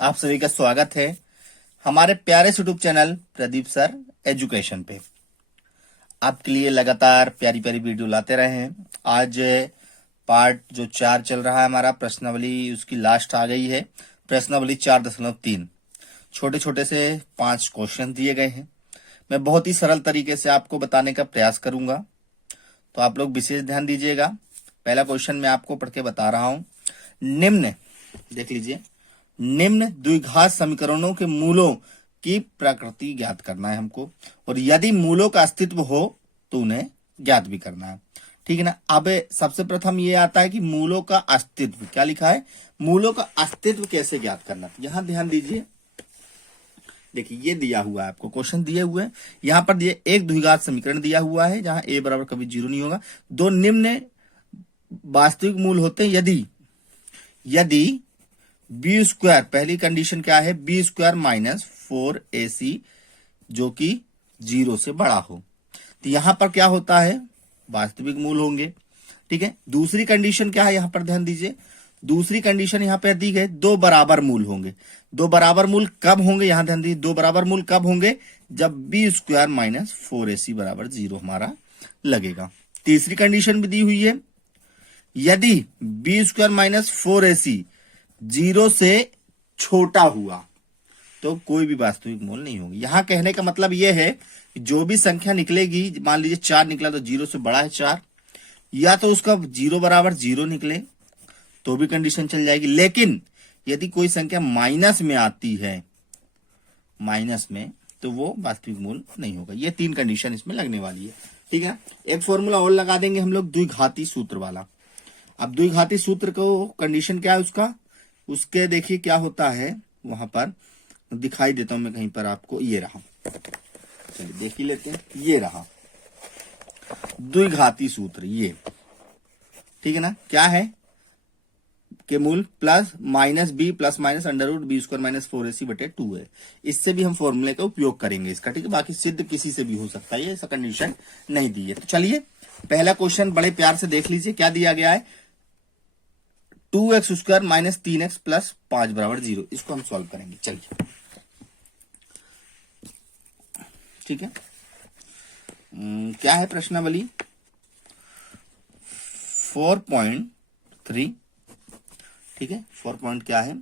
आप सभी का स्वागत है हमारे प्यारे YouTube channel Pradeep sir education पे। आपके लिए लगातार प्यारी प्यारी वीडियो लाते रहे हैं। आज पार्ट जो 4 चल रहा है हमारा प्रश्नावली, उसकी लास्ट आ गई है। प्रश्नावली 4.3 छोटे छोटे से 5 क्वेश्चन दिए गए हैं। मैं बहुत ही सरल तरीके से आपको बताने का प्रयास करूंगा, तो आप लोग विशेष ध्यान दीजिएगा। पहला क्वेश्चन मैं आपको पढ़ के बता रहा हूं। निम्न, देख लीजिए, निम्न द्विघात समीकरणों के मूलों की प्रकृति ज्ञात करना है हमको, और यदि मूलों का अस्तित्व हो तो उन्हें ज्ञात भी करना है। ठीक है ना। अब सबसे प्रथम ये आता है कि मूलों का अस्तित्व, क्या लिखा है, मूलों का अस्तित्व कैसे ज्ञात करना। यहां ध्यान दीजिए, देखिए ये दिया हुआ है आपको, क्वेश्चन दिए हुए हैं। यहां पर दिए एक द्विघात समीकरण दिया हुआ है जहां a बराबर कभी 0 नहीं होगा। दो निम्न वास्तविक मूल होते हैं यदि बी स्क्वायर, पहली कंडीशन क्या है, बी स्क्वायर माइनस 4ac जो कि 0 से बड़ा हो, तो यहां पर क्या होता है, वास्तविक मूल होंगे। ठीक है। दूसरी कंडीशन क्या है, यहां पर ध्यान दीजिए, दूसरी कंडीशन यहां पर दी गई, दो बराबर मूल होंगे। दो बराबर मूल कब होंगे, यहां ध्यान दीजिए, दो बराबर मूल कब होंगे, जब बी स्क्वायर माइनस 4ac बराबर 0 हमारा लगेगा। तीसरी कंडीशन भी दी हुई है, यदि बी स्क्वायर माइनस 4ac 0 से छोटा हुआ तो कोई भी वास्तविक मूल नहीं होगी। यहां कहने का मतलब यह है कि जो भी संख्या निकलेगी, मान लीजिए 4 निकला तो 0 से बड़ा है 4, या तो उसका 0 बराबर 0 निकले तो भी कंडीशन चल जाएगी। लेकिन यदि कोई संख्या माइनस में आती है, माइनस में, तो वो वास्तविक मूल नहीं होगा। ये 3 कंडीशन इसमें लगने वाली है। ठीक है। एक फॉर्मूला और लगा देंगे हम लोग, द्विघाती सूत्र वाला। अब द्विघाती सूत्र को कंडीशन क्या है उसका, उसके देखिए क्या होता है, वहां पर दिखाई देता हूं मैं कहीं पर आपको, ये रहा, चलिए देख ही लेते हैं, ये रहा द्विघाती सूत्र ये। ठीक है ना। क्या है के मूल plus minus B plus minus under root B square minus 4ac बटे 2 है। इससे भी हम फॉर्मूले का उपयोग करेंगे इसका। ठीक है। बाकी सिद्ध किसी से भी हो सकता है, ऐसा कंडीशन नहीं दी है। तो चलिए पहला क्वेश्चन बड़े प्यार से देख लीजिए, क्या दिया गया है, 2x square minus 3x plus 5 बराबर 0। इसको हम सॉल्व करेंगे। चलिए ठीक है। क्या है प्रश्नावली 4.3। ठीक है। 4 क्या है,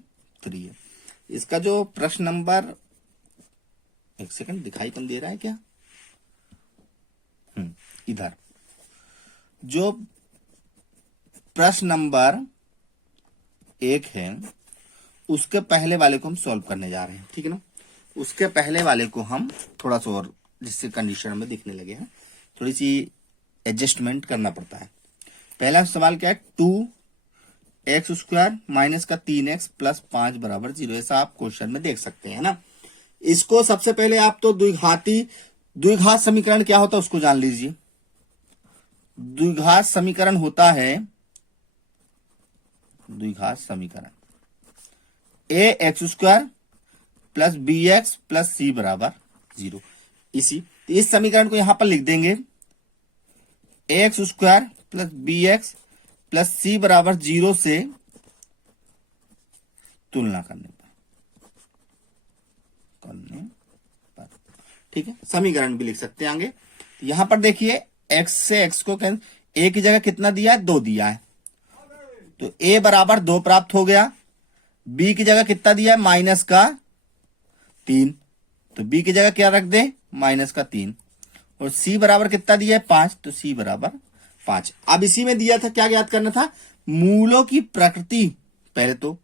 3 है। इसका जो प्रश्न नंबर, एक सेकंड, दिखाई कम दे रहा है क्या, इधर जो प्रश्न नंबर 1 है उसके पहले वाले को हम सॉल्व करने जा रहे हैं। ठीक है ना। उसके पहले वाले को हम थोड़ा सा और, जिससे कंडीशन में दिखने लगे हैं, थोड़ी सी एडजस्टमेंट करना पड़ता है। पहला सवाल क्या है, 2x स्क्वायर माइनस का 3x प्लस 5 बराबर 0। ऐसा आप क्वेश्चन में देख सकते हैं ना। इसको सबसे पहले आप तो द्विघात समीकरण क्या होता है उसको जान लीजिए। द्विघात समीकरण होता है, द्विघात समीकरण A X square plus B X plus C बराबर 0। इस समीकरण को यहां पर लिख देंगे, A X square plus B X plus C बराबर 0 से तुलना करने पर। ठीक है। समीकरण भी लिख सकते हैं आगे। यहां पर देखिए, x से x को a की जगह कितना दिया है, 2 दिया है, तो a बराबर 2 प्राप्त हो गया। b की जगह कितना दिया है, माइनस का 3, तो b की जगह क्या रख दे, माइनस का 3। और c बराबर कितना दिया है, 5, तो c बराबर 5। अब इसी में दिया था, क्या ज्ञात करना था, मूलों की प्रकृति। पहले तो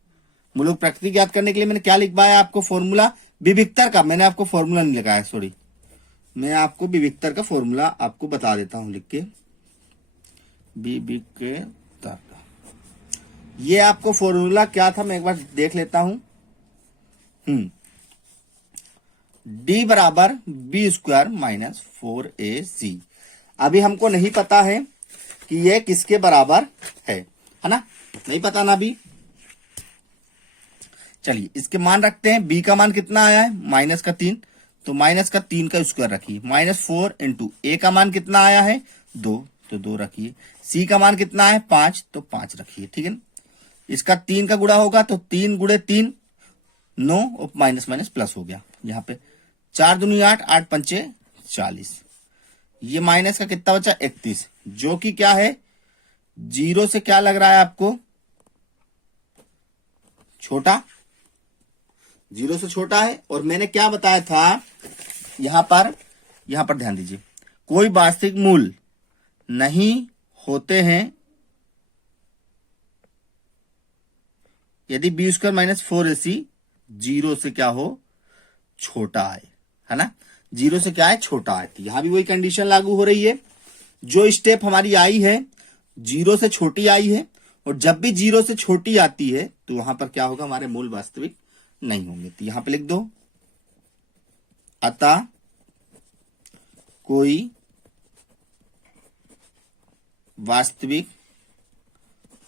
मूलों की प्रकृति ज्ञात करने के लिए मैंने क्या लिखवाया आपको, फॉर्मूला विविक्तर का। मैंने आपको फॉर्मूला नहीं लिखा है, सॉरी, मैं आपको विविक्तर का फॉर्मूला आपको बता देता हूं लिख के, विविक्तर का। ये आपको फॉर्मूला क्या था, मैं एक बार देख लेता हूं। d बराबर बी स्क्वायर माइनस 4ac। अभी हमको नहीं पता है कि ये किसके बराबर है ना, नहीं पता ना अभी। चलिए इसके मान रखते हैं। b का मान कितना आया है, माइनस का 3, तो माइनस का 3 का स्क्वायर रखिए, माइनस 4 इंटू a का मान कितना आया है 2, तो 2 रखिए। c का मान कितना है 5, तो 5 रखिए। ठीक है ना। इसका 3 का गुणा होगा तो 3 गुणे 3 9 और माइनस माइनस प्लस हो गया। यहाँ पे 4 दूनी 8, 8 पंचे 40, ये माइनस का कितना बचा 31, जो कि क्या है 0 से क्या लग रहा है आपको छोटा, 0 से छोटा है। और मैंने क्या बताया था यहां पर ध्यान दीजिए, कोई वास्तविक मूल नहीं होते हैं यदि बी स्क्वायर माइनस 4ac 0 से क्या हो छोटा है ना, 0 से क्या है छोटा है। तो यहां भी वही कंडीशन लागू हो रही है, जो स्टेप हमारी आई है 0 से छोटी आई है, और जब भी 0 से छोटी आती है तो वहां पर क्या होगा, हमारे मूल वास्तविक नहीं होंगे। तो यहां पे लिख दो, अतः कोई वास्तविक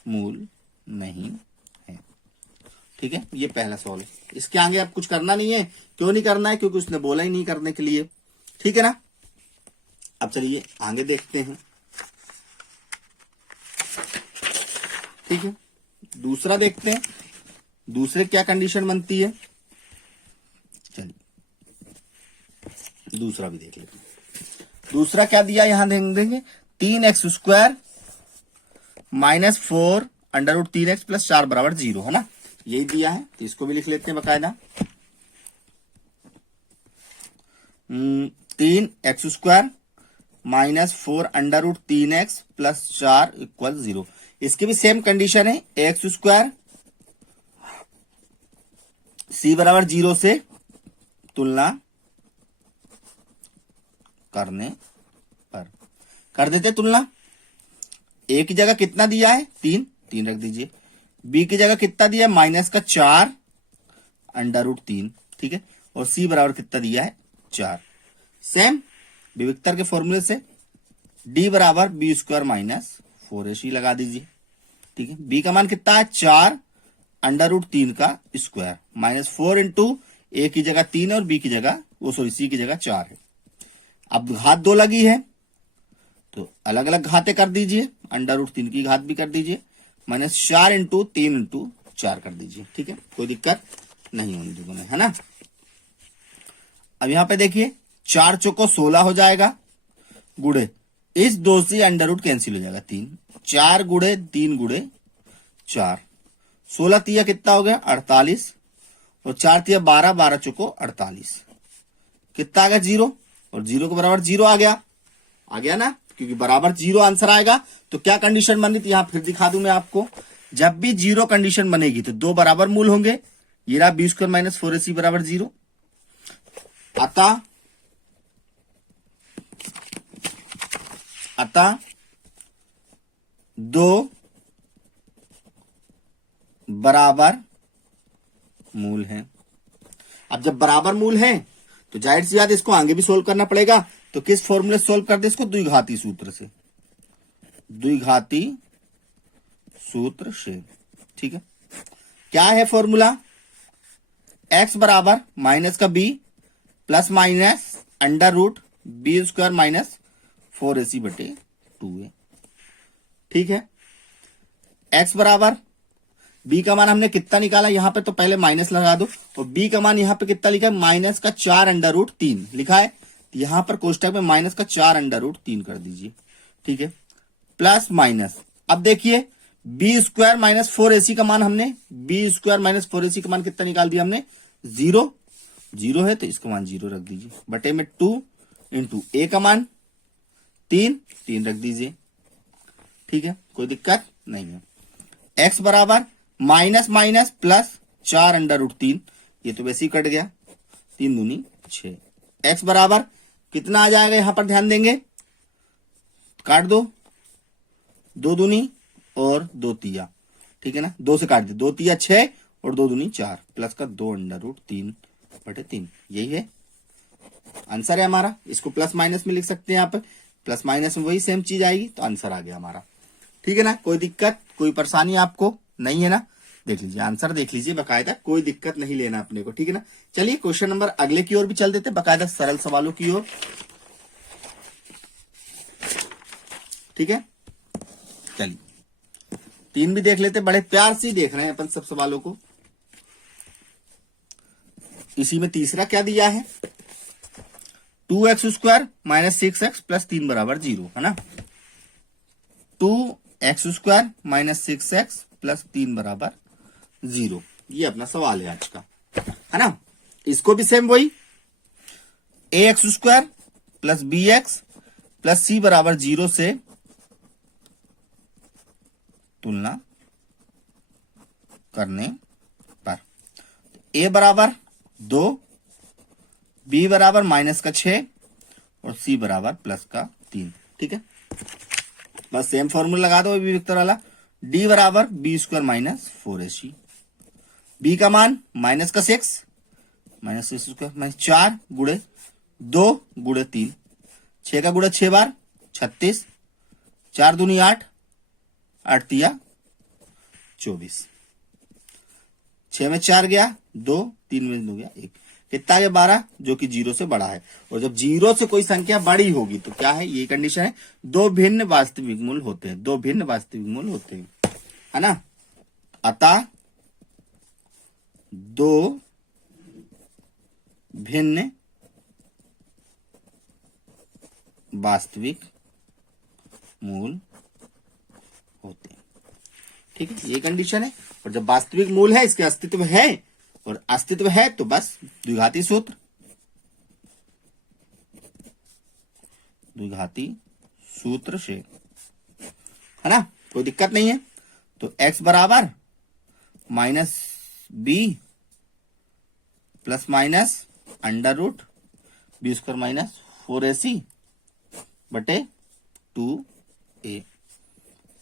मूल नहीं है। ठीक है, ये पहला सवाल है। इसके आगे आप कुछ करना नहीं है। क्यों नहीं करना है, क्योंकि उसने बोला ही नहीं करने के लिए। ठीक है ना। अब चलिए आगे देखते हैं। ठीक है, दूसरा देखते हैं, दूसरे क्या कंडीशन बनती है। चलिए दूसरा भी देख लेते हैं। दूसरा क्या दिया, यहां देंगे 3x square minus 4 under root 3x plus 4 बराबर 0, है ना, यही दिया है। तो इसको भी लिख लेते हैं बकायदा। 3x square minus 4 under root 3x plus 4 equal 0। इसकी भी सेम कंडीशन है, एक्स स्क्वायर c बराबर 0 से तुलना करने पर कर देते तुलना। ए की जगह कितना दिया है 3 रख दीजिए, बी की जगह कितना दिया है माइनस का 4 अंडर रूट 3, ठीक है, और सी बराबर कितना दिया है 4। सेम विविक्तर के फॉर्मूले से डी बराबर बी स्क्वायर माइनस 4ac लगा दीजिए। ठीक है, बी का मान कितना है 4 अंडर रूट 3 का स्क्वायर माइनस 4 इंटू ए की जगह 3 और बी की जगह सी की जगह 4 है। अब घात 2 लगी है तो अलग अलग घातें कर दीजिए, अंडर रूट 3 की घात भी कर दीजिए, माइनस 4 इंटू 3 इंटू 4 कर दीजिए। ठीक है, कोई दिक्कत नहीं होनी दुगुने, है ना। अब यहां पे देखिए 4 चौको 16 हो जाएगा, गुड़े इस 2 से अंडर रूट कैंसिल हो जाएगा 3, 4 गुड़े 3 गुड़े 4, 16 तिया कितना हो गया 48, और 4 तिया 12, 12 चौको 48, कितना आ गया 0, और 0 के बराबर 0 आ गया ना, क्योंकि बराबर 0 आंसर आएगा। तो क्या कंडीशन बनी थी, यहां फिर दिखा दूं मैं आपको। जब भी 0 कंडीशन बनेगी तो 2 बराबर मूल होंगे, ये रहा बी स्क्वायर माइनस 4ac बराबर 0। अतः 2 बराबर मूल हैं। अब जब बराबर मूल हैं तो जाहिर सी बात इसको आगे भी सोल्व करना पड़ेगा। तो किस फॉर्मूले से सोल्व कर दे इसको, द्विघाती सूत्र से, द्विघाती सूत्र से। ठीक है, क्या है फॉर्मूला, x बराबर माइनस का b plus minus under root B square minus 4ac बटे 2a। ठीक है, x बराबर b का मान हमने कितना निकाला, यहां पे तो पहले माइनस लगा दो, और b का मान यहां पे कितना लिखा है माइनस का 4 अंडर रूट 3 लिखा है, तो यहां पर कोष्टक में माइनस का 4 अंडर रूट 3 कर दीजिए। ठीक है, प्लस माइनस, अब देखिए बी स्क्वायर माइनस 4ac का मान हमने, बी स्क्वायर माइनस 4ac का मान कितना निकाल दिया हमने 0 है, तो इसका मान 0 रख दीजिए, बटे में 2 इंटू ए का मान 3 रख दीजिए। ठीक है, कोई दिक्कत नहीं है। x बराबर minus minus plus 4 under root 3, ये तो वैसे ही कट गया, 3 दूनी 6। x बराबर कितना आ जाएगा, यहां पर ध्यान देंगे, काट दो, 2 दूनी और 2 तिया, ठीक है ना, 2 से काट दे, 2 तिया 6 और 2 दूनी 4, प्लस का 2 अंडर रूट 3 बटे 3, यही है आंसर है हमारा। इसको प्लस माइनस में लिख सकते हैं, यहाँ पर प्लस माइनस में वही सेम चीज आएगी, तो आंसर आ गया हमारा। ठीक है ना, कोई दिक्कत कोई परेशानी आपको नहीं है ना। देख लीजिए आंसर, देख लीजिए बकायदा, कोई दिक्कत नहीं लेना अपने को। ठीक है ना, चलिए क्वेश्चन नंबर अगले की ओर भी चल देते, बकायदा सरल सवालों की ओर। ठीक है, चलिए 3 भी देख लेते, बड़े प्यार से देख रहे हैं अपन सब सवालों को। इसी में तीसरा क्या दिया है, 2x² माइनस 6x प्लस 3 बराबर 0, है ना। 2x² माइनस 6x प्लस 3 बराबर 0, ये अपना सवाल है आज का, है ना। इसको भी सेम वही ax² plus bx plus c बराबर 0 से तुलना करने पर a बराबर 2, b बराबर माइनस का 6 और c बराबर प्लस का 3, ठीक है। बस सेम फॉर्मूला लगा दो बी वेक्टर वाला, d बराबर b² माइनस 4ac, b का मान माइनस का 6 माइनस 6² माइनस 4 गुड़े 2 गुड़े 3, 6 का गुड़ा 6 बार 36, 4 दूनी 8, 8 तिया 24, 6 में 4 गया 2, 3 में 2 गया 1, कितना गया 12, जो कि 0 से बड़ा है। और जब 0 से कोई संख्या बड़ी होगी तो क्या है, ये कंडीशन है, दो भिन्न वास्तविक मूल होते हैं, दो भिन्न वास्तविक मूल होते हैं, है ना। अतः दो भिन्न वास्तविक मूल होते हैं, ठीक है, ये कंडीशन है। और जब वास्तविक मूल है, इसके अस्तित्व है और अस्तित्व है तो बस द्विघाती सूत्र, द्विघाती सूत्र से, है ना, कोई दिक्कत नहीं है। तो x बराबर minus B plus minus under root b² minus 4ac बटे 2a,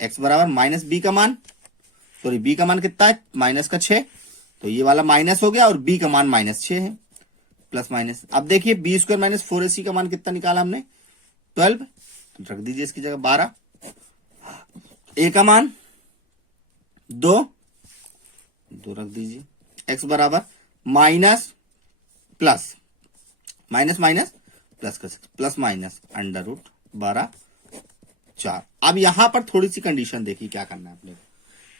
x बराबर माइनस बी का मान, सॉरी b का मान कितना है, माइनस का 6, तो ये वाला माइनस हो गया और b का मान माइनस 6 है, प्लस माइनस। अब देखिए b² माइनस 4ac का मान कितना निकाला हमने, 12, रख दीजिए इसकी जगह 12, a का मान 2 रख दीजिए, x बराबर minus plus minus minus plus का 6 प्लस माइनस अंडर रूट 12 4। अब यहां पर थोड़ी सी कंडीशन देखिए क्या करना है अपने को,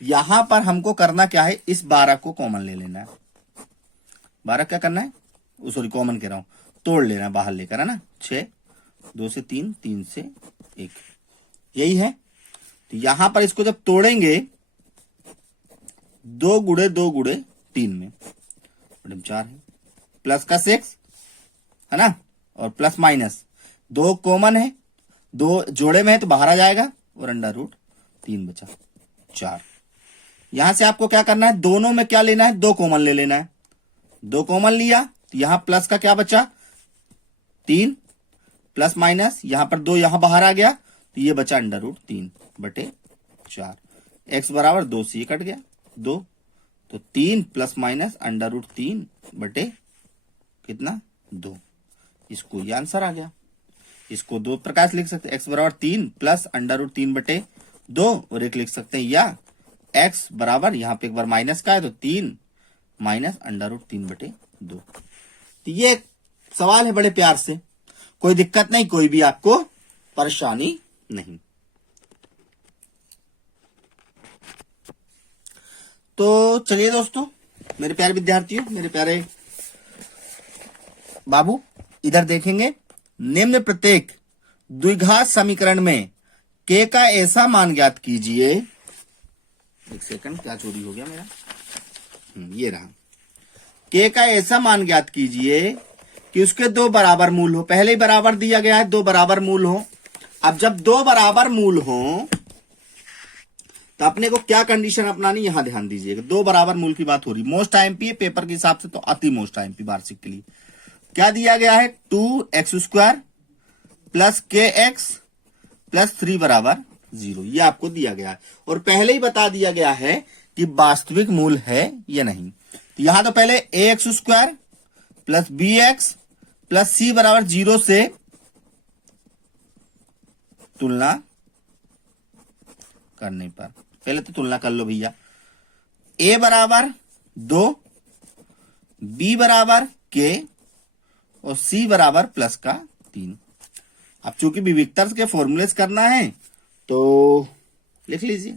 यहां पर हमको करना क्या है, इस 12 को कॉमन ले लेना है, 12 क्या करना है, सॉरी कॉमन कह रहा हूं, तोड़ लेना है बाहर लेकर, है ना। 6, 2 से 3, 3 से 1, यही है। तो यहां पर इसको जब तोड़ेंगे 2 गुड़े 2 गुड़े 3 में 4 है, प्लस का 6, है ना, और प्लस माइनस 2 कॉमन है, 2 जोड़े में है तो बाहर आ जाएगा, और अंडर रूट 3 बचा 4। यहां से आपको क्या करना है, दोनों में क्या लेना है, 2 कॉमन ले लेना है, 2 कॉमन लिया तो यहां प्लस का क्या बचा 3 प्लस माइनस, यहां पर 2 यहां बाहर आ गया तो ये बचा अंडर रूट 3 बटे 4, x बराबर 2 से ये कट गया 2, तो 3 प्लस माइनस अंडर रूट 3 बटे कितना 2, इसको ये आंसर आ गया। इसको दो प्रकार से लिख सकते हैं, x बराबर 3 प्लस अंडर रूट 3 बटे 2, और एक लिख सकते हैं या x बराबर यहां पे एक बार माइनस का है तो 3 माइनस अंडर रूट 3 बटे 2। तो ये सवाल है बड़े प्यार से, कोई दिक्कत नहीं, कोई भी आपको परेशानी नहीं। तो चलिए दोस्तों, मेरे प्यारे विद्यार्थियों, मेरे प्यारे बाबू, इधर देखेंगे, निम्न प्रत्येक द्विघात समीकरण में k का ऐसा मान ज्ञात कीजिए, एक सेकंड क्या चोरी हो गया मेरा, ये रहा, k का ऐसा मान ज्ञात कीजिए कि उसके 2 बराबर मूल हो, पहले ही बराबर दिया गया है, 2 बराबर मूल हो। अब जब 2 बराबर मूल हो तो अपने को क्या कंडीशन अपनानी, यहां ध्यान दीजिएगा, 2 बराबर मूल की बात हो रही, मोस्ट आईएमपी है पेपर के हिसाब से, तो अति मोस्ट आईएमपी वार्षिक के लिए क्या दिया गया है, 2x² प्लस kx प्लस 3 बराबर 0, ये आपको दिया गया है, और पहले ही बता दिया गया है कि वास्तविक मूल है या नहीं। तो यहां तो पहले ax² plus bx plus c बराबर 0 से तुलना करने पर, पहले तो तुलना कर लो भैया, a बराबर 2, b बराबर k और c बराबर प्लस का 3। अब चूंकि विविक्तर्स के फॉर्मूलेस करना है तो लिख लीजिए,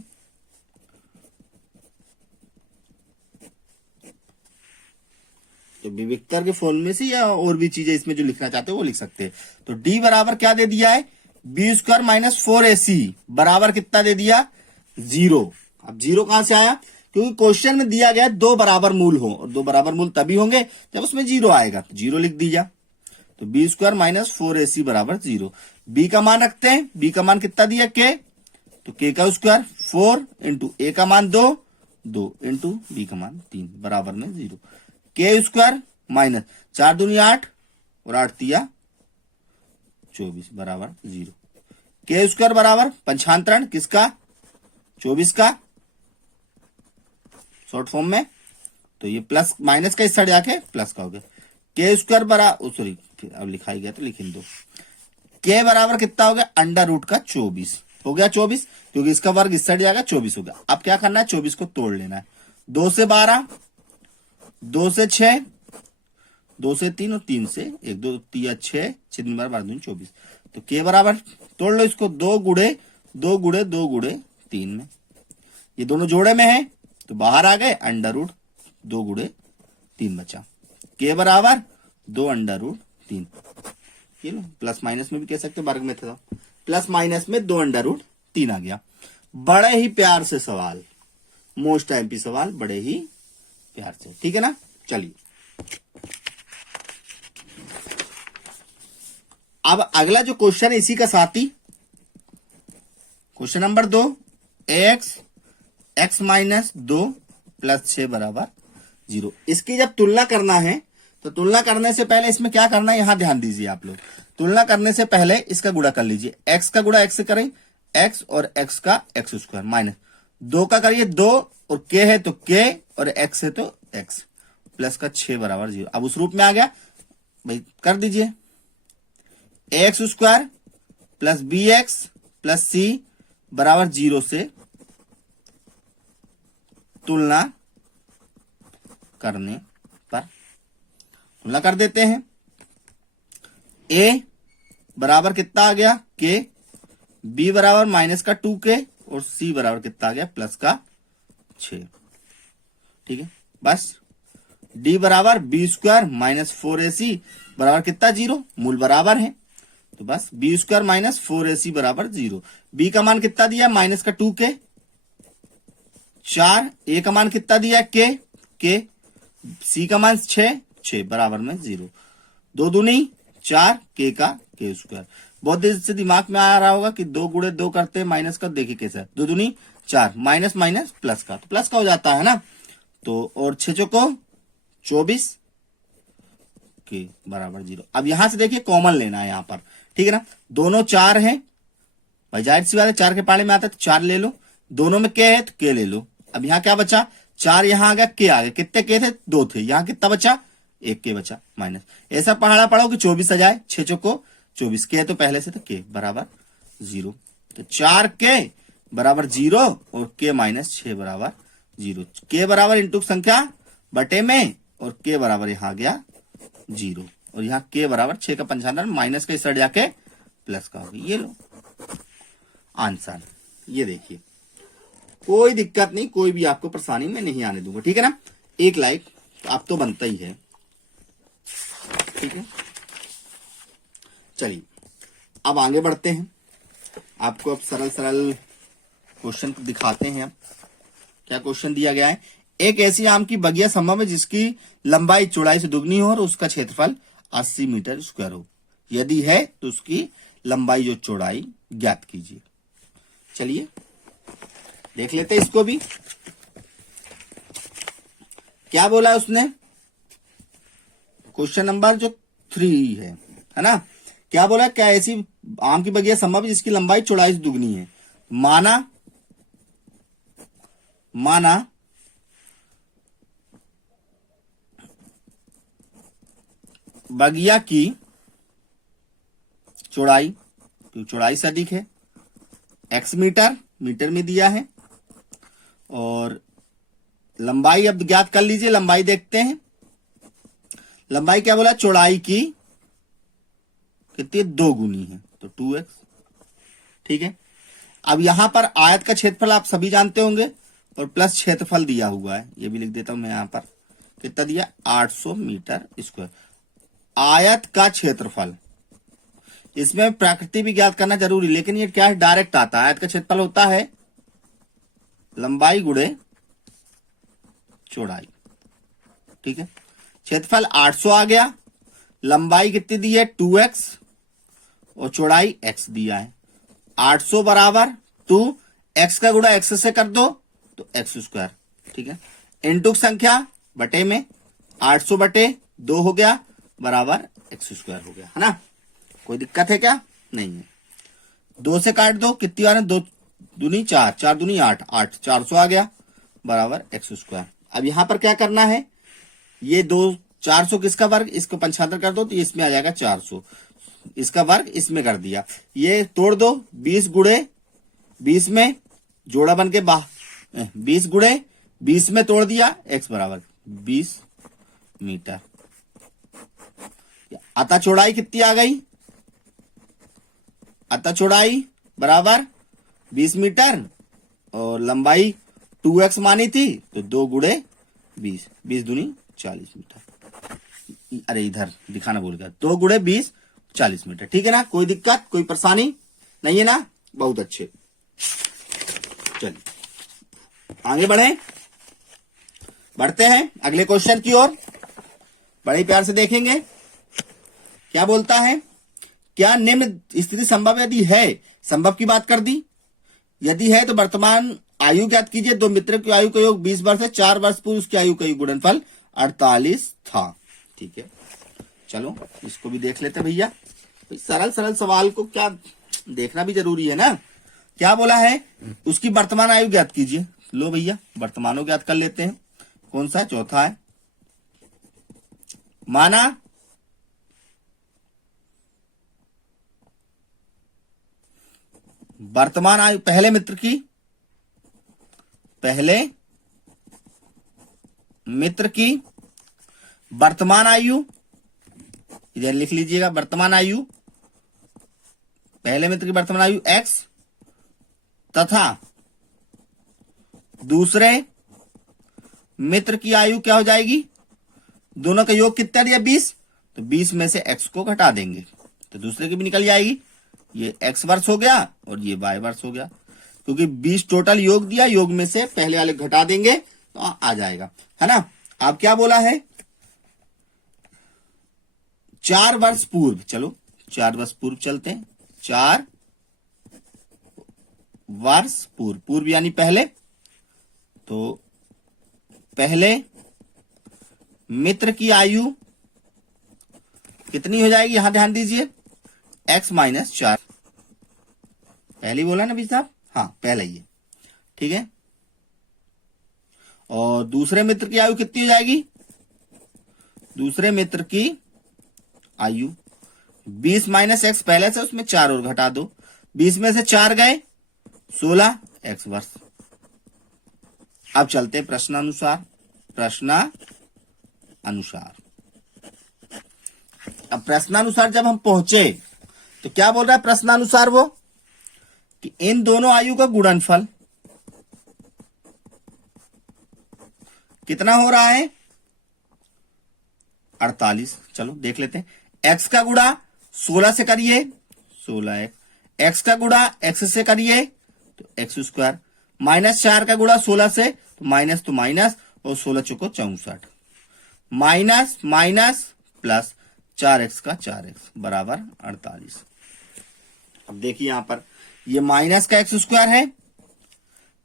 तो तो बी वेक्टर के फॉर्म में से या और भी चीजें इसमें जो लिखना चाहते हो वो लिख सकते हैं। तो डी बराबर क्या दे दिया है, बी स्क्वायर माइनस 4ac बराबर कितना दे दिया, 0। अब 0 कहां से आया, क्योंकि क्वेश्चन में दिया गया दो बराबर मूल हो, और दो बराबर मूल तभी होंगे जब उसमें 0 आएगा, तो 0 लिख दीजिए। तो बी स्क्वायर माइनस 4ac बराबर 0। बी का मान रखते हैं, बी का मान कितना दिया, के, तो के का स्क्वायर 4 इंटू ए का मान 2, 2 इंटू बी का मान 3 बराबर में 0। के स्क्वायर माइनस 4 दूनी 8 और 8 तिया 24 बराबर 0। के स्क्वायर बराबर पंचांतरण किसका, 24 का शॉर्ट फॉर्म में, तो ये प्लस माइनस का इस साइड जाके प्लस का हो गया। के स्क्वायर बराबर, सॉरी अब लिखाई गया तो लिख दो, के बराबर कितना हो गया, अंडर रूट का 24 हो गया 24, क्योंकि इसका वर्ग इस साइड जाएगा 24 हो गया। अब क्या करना है, 24 को तोड़ लेना है, 2 से 12, 2 से 6, 2 से 3 और 3 से 1, 2 तिया 6, 6 दिन बार 12 24। तो के बराबर तोड़ लो इसको, 2 गुड़े 2 गुड़े 2 गुड़े 3 में, ये दोनों जोड़े में है तो बाहर आ गए, अंडर रूट 2 गुड़े 3 बचा। के बराबर 2 अंडर रूट 3, ये लो प्लस माइनस में भी कह सकते, वर्ग में था प्लस माइनस में 2 अंडर रूट 3 आ गया। बड़े ही प्यार से सवाल, मोस्ट एमपी सवाल, बड़े ही प्यार से, ठीक है ना। चलिए अब अगला जो क्वेश्चन है इसी का साथी, question number 2, x minus 2 plus 6 बराबर 0। इसकी जब तुलना करना है तो तुलना करने से पहले इसमें क्या करना है, यहां ध्यान दीजिए आप लोग। तुलना करने से पहले इसका गुणा कर लीजिए, x का गुणा x से करें, x और x का x स्क्वायर माइनस 2 का करिए 2 और k है तो k और x है तो x प्लस का 6 बराबर 0। अब उस रूप में आ गया भाई, कर दीजिए ax square plus bx plus c बराबर 0 से तुलना करने पर तुलना कर देते हैं। a बराबर कितना आ गया, k, b बराबर माइनस का 2k और c बराबर कितना आ गया, प्लस का 6, ठीक है। बस d बराबर b स्क्वायर माइनस 4ac बराबर कितना 0, मूल बराबर है, तो बस b स्क्वायर माइनस 4ac बराबर 0। b का मान कितना दिया, माइनस का 2k, 4, a का मान कितना दिया, k, c का मान 6 बराबर में 0। 2 दूनी 4, k का k स्क्वायर। बहुत देर से दिमाग में आ रहा होगा कि 2 गुणे 2 करते हैं माइनस का, देखिए कैसा है, 2 दूनी 4 माइनस माइनस प्लस का, तो प्लस का हो जाता है ना, तो और 6 चौको 24 के बराबर 0। अब यहां से देखिए कॉमन लेना है यहां पर, ठीक है ना, दोनों 4 है भाई, जाहिर सी बात है 4 के पाले में आता है तो 4 ले लो, दोनों में k है तो k ले लो। अब यहां क्या बचा, 4 यहां आ गया, k आ गया, कितने k थे, 2 थे, यहां कितना बचा, 1 k बचा माइनस। ऐसा पहाड़ा पढ़ो कि 24 आ जाए, 6 चौको 24, k तो पहले से तो k बराबर 0, तो 4k बराबर 0 और k माइनस 6 बराबर 0। k बराबर इंटू संख्या बटे में और k बराबर यहां आ गया 0, और यहां k बराबर 6 का पंचांतर माइनस का इस साइड जाके प्लस का होगा। ये लो आंसर, ये देखिए, कोई दिक्कत नहीं, कोई भी आपको परेशानी में नहीं आने दूंगा, ठीक है ना। एक लाइक आप तो बनता ही है, ठीक है। चलिए अब आगे बढ़ते हैं, आपको अब सरल सरल क्वेश्चन दिखाते हैं। अब क्या क्वेश्चन दिया गया है, एक ऐसी आम की बगिया संभव है जिसकी लंबाई चौड़ाई से दुगनी हो और उसका क्षेत्रफल 80 मीटर स्क्वायर हो, यदि है तो उसकी लंबाई जो चौड़ाई ज्ञात कीजिए। चलिए देख लेते हैं इसको भी, क्या बोला उसने, क्वेश्चन नंबर जो 3 है ना, क्या बोला, क्या ऐसी आम की बगिया संभव है जिसकी लंबाई चौड़ाई से दुगनी है। माना बगिया की चौड़ाई, तो चौड़ाई से अधिक है, x मीटर में दिया है, और लंबाई अब ज्ञात कर लीजिए, लंबाई देखते हैं। लंबाई क्या बोला, चौड़ाई की कितनी 2 गुनी है, तो 2x, ठीक है। अब यहां पर आयत का क्षेत्रफल आप सभी जानते होंगे और प्लस क्षेत्रफल दिया हुआ है, ये भी लिख देता हूं मैं यहां पर, कितना दिया 800 मीटर स्क्वायर। आयत का क्षेत्रफल, इसमें प्रकृति भी ज्ञात करना जरूरी, लेकिन ये क्या है डायरेक्ट आता है। आयत का क्षेत्रफल होता है लंबाई गुणे चौड़ाई, ठीक है। क्षेत्रफल 800 आ गया, लंबाई कितनी दी है 2x और चौड़ाई x दिया है। 800 बराबर 2, x का गुणा x से कर दो तो x स्क्वायर, ठीक है। इनटू संख्या बटे में 800 बटे 2 हो गया बराबर x स्क्वायर हो गया, है ना। कोई दिक्कत है क्या? नहीं है। 2 से काट दो, कितनी बार है 2 दूनी 4, 4 दूनी 8, 400 आ गया बराबर x स्क्वायर। अब यहां पर क्या करना है, ये 400 किसका वर्ग, इसको 75 कर दो तो इसमें आ जाएगा 400, इसका वर्ग इसमें कर दिया। ये तोड़ दो, 20 गुणे 20 में जोड़ा बन के 20 गुणे 20 में तोड़ दिया, x बराबर 20 मीटर। अतः चौड़ाई कितनी आ गई, अतः चौड़ाई बराबर 20 मीटर और लंबाई 2x मानी थी तो 2 गुणे 20, 20 दूनी 40 मीटर। अरे इधर दिखाना भूल गया, 2 गुणे 20 40 मीटर, ठीक है ना। कोई दिक्कत कोई परेशानी नहीं है ना, बहुत अच्छे। चलिए आगे बढ़ते हैं अगले क्वेश्चन की ओर, बड़े प्यार से देखेंगे क्या बोलता है। क्या निम्न स्थिति संभव, यदि है, संभव की बात कर दी, यदि है तो वर्तमान आयु ज्ञात कीजिए। 2 मित्रों की आयु का योग 20 वर्ष है, 4 वर्ष पूर्व उसकी आयु का गुणनफल 48 था, ठीक है। चलो इसको भी देख लेते भैया, सरल सरल सवाल को क्या देखना भी जरूरी है ना। क्या बोला है, उसकी वर्तमान आयु ज्ञात कीजिए। लो भैया वर्तमानो ज्ञात कर लेते हैं, कौन सा चौथा है। माना वर्तमान आयु पहले मित्र की वर्तमान आयु, इधर लिख लीजिएगा वर्तमान आयु, पहले मित्र की वर्तमान आयु x तथा दूसरे मित्र की आयु क्या हो जाएगी, दोनों का योग कितना दिया 20, तो 20 में से x को घटा देंगे तो दूसरे की भी निकल जाएगी। ये x वर्ष हो गया और ये y वर्ष हो गया, क्योंकि 20 टोटल योग दिया, योग में से पहले वाले घटा देंगे तो आ जाएगा, है ना। अब क्या बोला है, 4 वर्ष पूर्व, चलो 4 वर्ष पूर्व चलते हैं। 4 वर्ष पूर्व यानी पहले, तो पहले मित्र की आयु कितनी हो जाएगी, यहां ध्यान दीजिए x माइनस 4, पहले बोला ना भी साहब, हाँ पहले ही है, ठीक है। और दूसरे मित्र की आयु कितनी हो जाएगी, दूसरे मित्र की आयु 20 माइनस x पहले से, उसमें 4 और घटा दो, 20 में से 4 गए 16 x वर्ष। अब चलते प्रश्नानुसार। अब प्रश्नानुसार जब हम पहुंचे तो क्या बोल रहा है प्रश्नानुसार, वो कि इन दोनों आयु का गुणनफल कितना हो रहा है 48। चलो देख लेते हैं। x का गुणा 16 से करिए 16x, x का गुणा x से करिए तो x स्क्वायर, माइनस 4 का गुणा 16 से तो माइनस और 16 चौको 64, माइनस माइनस प्लस 4x का 4x बराबर 48। अब देखिए यहां पर ये माइनस का x स्क्वायर है,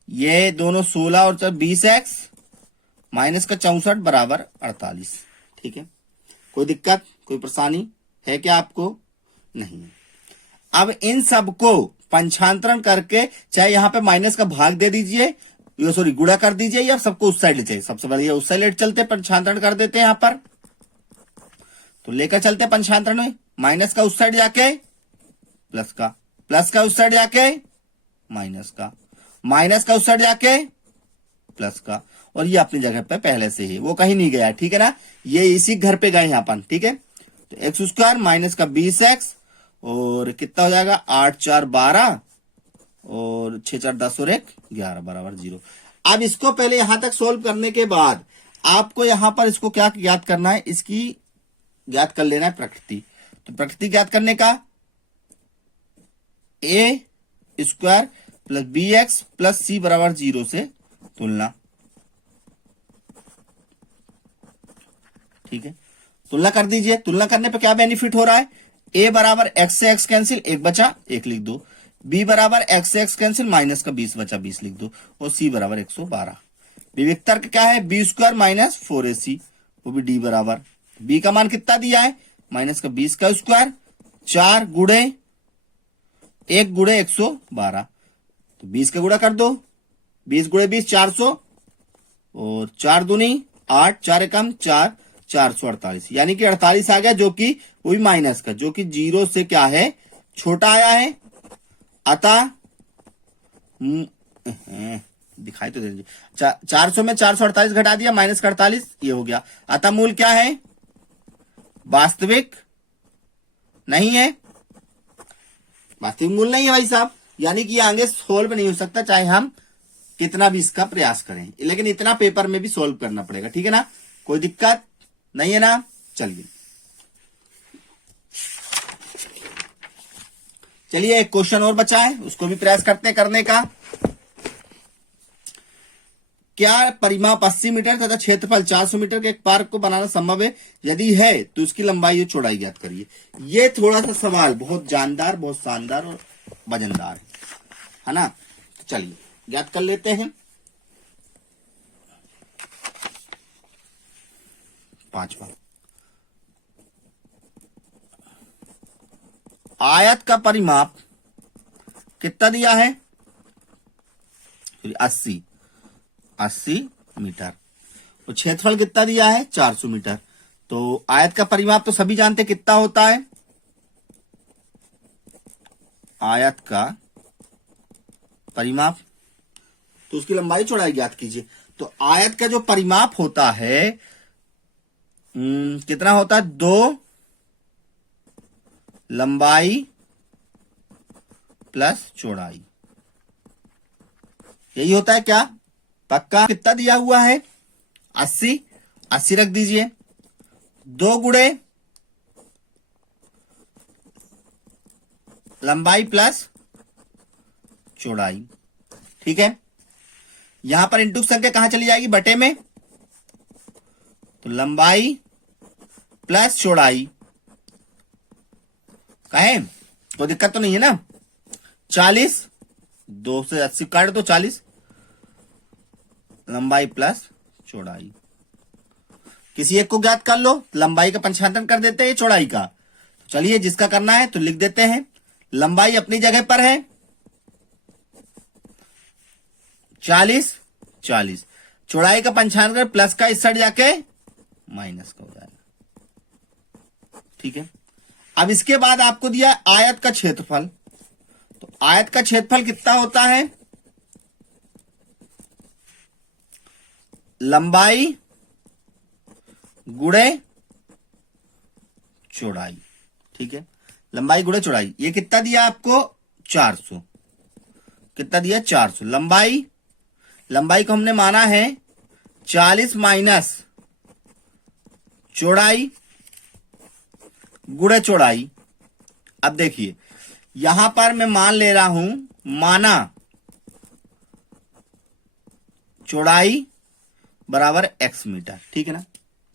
ये दोनों 16 और 20x माइनस का 64 बराबर 48, ठीक है। कोई दिक्कत कोई परेशानी है क्या आपको? नहीं है। अब इन सबको पंचांतरण करके, चाहे यहां पे माइनस का भाग दे दीजिए, सॉरी गुणा कर दीजिए, या सबको उस साइड ले चाहिए, सबसे बढ़िया उस साइड लेट चलते, पंचांतरण कर देते हैं यहां पर, तो लेकर चलते पंचांतरण में, माइनस का उस साइड जाके प्लस का उस साइड जाके माइनस का उस साइड जाके प्लस का, और ये अपनी जगह पे पहले से ही, वो कहीं नहीं गया, ठीक है ना, ये इसी घर पे गए यहाँ पर, ठीक है। तो एक्स स्क्वायर माइनस का 20x और कितना हो जाएगा 8 4 12 और 6 4 10 और 1 11 बराबर 0। अब इसको पहले यहां तक सोल्व करने के बाद आपको यहां पर इसको क्या ज्ञात करना है, इसकी ज्ञात कर लेना है प्रकृति। तो प्रकृति ज्ञात करने का A square plus B X plus C बराबर 0 से तुलना। ठीक है, तुलना कर दीजिए। तुलना करने पे क्या बेनिफिट हो रहा है, ए बराबर एक्स से एक्स कैंसिल, एक बचा एक लिख दो। बी बराबर एक्स से एक्स कैंसिल, माइनस का 20 बचा 20 लिख दो। और सी बराबर 112। विविक तर्क क्या है, बी स्क्वायर माइनस 4ac, वो भी डी बराबर। बी का मान कितना दिया है, माइनस का 20 का स्क्वायर, 4 गुणे 1 गुणे 112, तो 20 का गुणा कर दो। 20 गुणे 20 400, और 4 दूनी 8, 4 एकम 4, 448, यानी कि 48 आ गया, जो कि वो भी माइनस का, जो कि 0 से क्या है, छोटा आया है। अतः दिखाई तो दे दीजिए, 400 में 448 घटा दिया, माइनस का 48, ये हो गया। अतः मूल क्या है, वास्तविक नहीं है, वास्तविक मूल नहीं है भाई साहब, यानी कि आगे सोल्व नहीं हो सकता, चाहे हम कितना भी इसका प्रयास करें। लेकिन इतना पेपर में भी सोल्व करना पड़ेगा, ठीक है ना, कोई दिक्कत नहीं है ना। चलिए चलिए, एक क्वेश्चन और बचा है, उसको भी प्रयास करते हैं करने का। क्या परिमाप 80 मीटर तथा क्षेत्रफल 400 मीटर के एक पार्क को बनाना संभव है? यदि है तो उसकी लंबाई और चौड़ाई ज्ञात करिए। ये थोड़ा सा सवाल बहुत जानदार, बहुत शानदार और वजनदार है ना। तो चलिए ज्ञात कर लेते हैं। 5वां, आयत का परिमाप कितना दिया है, 80 मीटर। तो क्षेत्रफल कितना दिया है, 400 मीटर। तो आयत का परिमाप तो सभी जानते कितना होता है, आयत का परिमाप, तो उसकी लंबाई चौड़ाई ज्ञात कीजिए। तो आयत का जो परिमाप होता है कितना होता है, 2 लंबाई प्लस चौड़ाई, यही होता है क्या, पक्का। कितना दिया हुआ है, 80 रख दीजिए। 2 गुणे लंबाई प्लस चौड़ाई, ठीक है। यहां पर इंटू संख्या कहां चली जाएगी, बटे में, तो लंबाई प्लस चौड़ाई कहे, तो दिक्कत तो नहीं है ना। 40, 2 से 80 काट दो, 40 लंबाई प्लस चौड़ाई। किसी एक को ज्ञात कर लो, लंबाई का पंचांतन कर देते हैं चौड़ाई का। तो चलिए जिसका करना है तो लिख देते हैं। लंबाई अपनी जगह पर है 40, चौड़ाई का पंचांतन प्लस का इस साइड जाके माइनस का हो जाएगा, ठीक है। अब इसके बाद आपको दिया आयत का क्षेत्रफल। तो आयत का क्षेत्रफल कितना होता है, लंबाई गुणे चौड़ाई, ठीक है। लंबाई गुणे चौड़ाई, ये कितना दिया आपको, 400, कितना दिया, 400। लंबाई को हमने माना है 40 माइनस चौड़ाई गुणे चौड़ाई। अब देखिए यहां पर मैं मान ले रहा हूं, माना चौड़ाई बराबर x मीटर, ठीक है ना,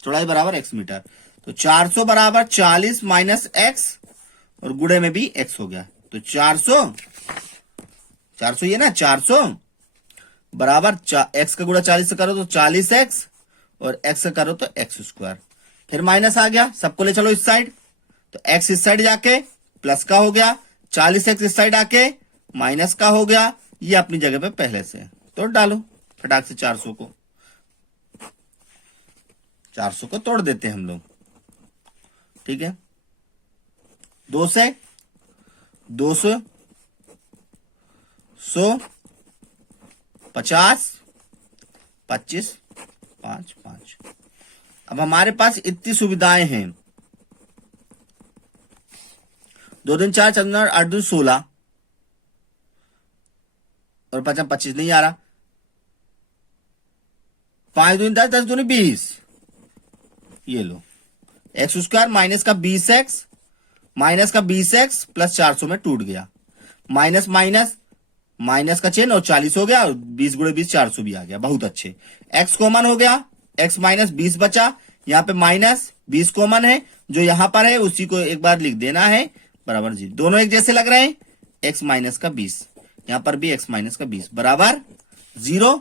चौड़ाई बराबर x मीटर। तो 400 बराबर 40 माइनस x, और गुणे में भी x हो गया। तो 400 ये ना, 400 बराबर x का गुणा 40 से करो तो 40x, और x से करो तो x स्क्वायर। फिर माइनस आ गया, सबको ले चलो इस साइड, तो x इस साइड जाके प्लस का हो गया, 40x इस साइड आके माइनस का हो गया। ये अपनी जगह पे पहले से, तो डालो फटाक से 400 को तोड़ देते हैं हम लोग, ठीक है। 2 से 200, 100, 50, 25, 5, 5। अब हमारे पास इतनी सुविधाएं हैं, 2 दिन 4, 4 8 दिन 16, और 5 25 नहीं आ रहा, 5 दूनी 10, 10 दूनी 20, ये लो एक्स स्क्वायर माइनस का 20x माइनस का 20x प्लस 400 में टूट गया, माइनस माइनस माइनस का चिन्ह और 40 हो गया और 20 गुणे 20 400 भी आ गया। बहुत अच्छे, x कॉमन हो गया, x माइनस 20 बचा, यहाँ पे माइनस 20 कॉमन है, जो यहां पर है उसी को एक बार लिख देना है बराबर 0। दोनों एक जैसे लग रहे हैं, x माइनस का 20, यहां पर भी x माइनस का 20 बराबर 0,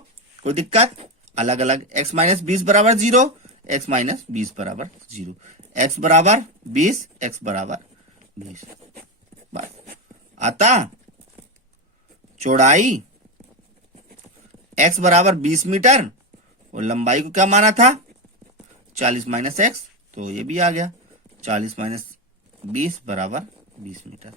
कोई दिक्कत, अलग अलग, x माइनस 20 बराबर 0, x माइनस 20 बराबर 0, x बराबर 20, x बराबर 20। बस आता चौड़ाई x बराबर 20 मीटर और लंबाई को क्या माना था 40 माइनस एक्स, तो ये भी आ गया 40 माइनस 20 बराबर 20 मीटर।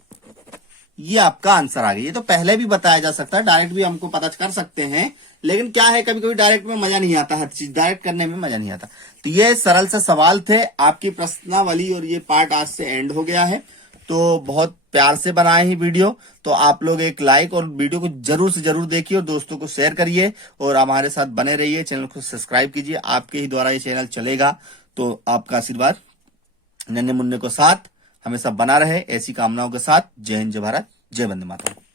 ये आपका आंसर आ गया। ये तो पहले भी बताया जा सकता है, डायरेक्ट भी हमको पता कर सकते हैं, लेकिन क्या है कभी कभी डायरेक्ट में मजा नहीं आता, हर चीज डायरेक्ट करने में मजा नहीं आता। तो ये सरल से सवाल थे आपकी प्रश्नावली और ये पार्ट आज से एंड हो गया है। तो बहुत प्यार से बनाए ही वीडियो, तो आप लोग एक लाइक और वीडियो को जरूर से जरूर देखिए और दोस्तों को शेयर करिए और हमारे साथ बने रहिए, चैनल को सब्सक्राइब कीजिए। आपके ही द्वारा ये चैनल चलेगा, तो आपका आशीर्वाद नन्हे मुन्ने को साथ हमेशा बना रहे, ऐसी कामनाओं के साथ। जय हिंद, जय भारत, जय वंदे मातरम।